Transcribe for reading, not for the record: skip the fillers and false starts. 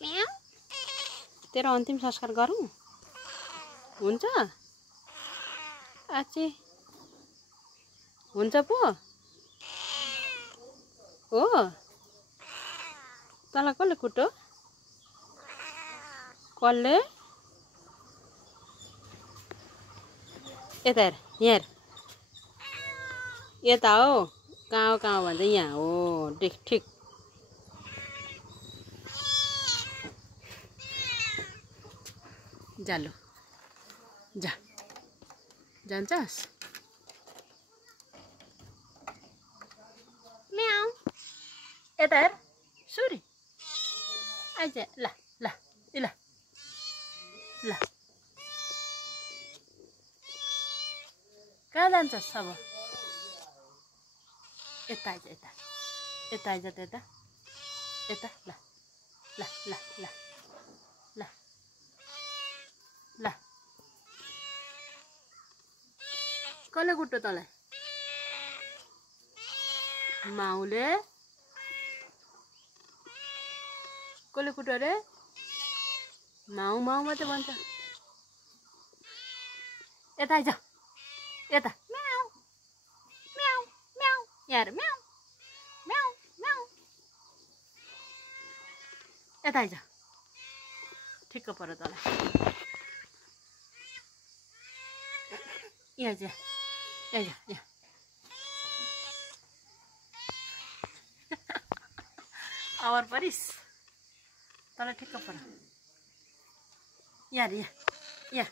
तेरो अन्तिम संस्कार गरौँ? हुन्छ? आचे हुन्छ पो हो? तँलाई कसले कुट्यो? कसले? यता हेर, यहाँ हेर, यता हो, कहाँ हो भन्छ, यहाँ हो, ठिक ठिक। जा लु, जा, जान्छस्? म्याउ, यता हेर, सुरी आइज, ल ल ल ल, कहाँ जान्छस् अब? यता आइज, यता यता आइज त यता यता, ल ल ल ल ल ल, कसले कुट्यो तँलाई? माउले? कसले कुट्यो अरे? माउ माउ मात्रै भन्छ। यता आइज, यता, म्याउ म्याउ म्याउ, यहाँ हेर, म्याउ म्याउ म्याउ, यता आइज, ठिक्क पर्यो तँलाई। यहाँ आइज, यहाँ आइज, यहाँ आवर परिस्, तँलाई ठिक्क पर्यो। यहाँ हेर, यहाँ यहाँ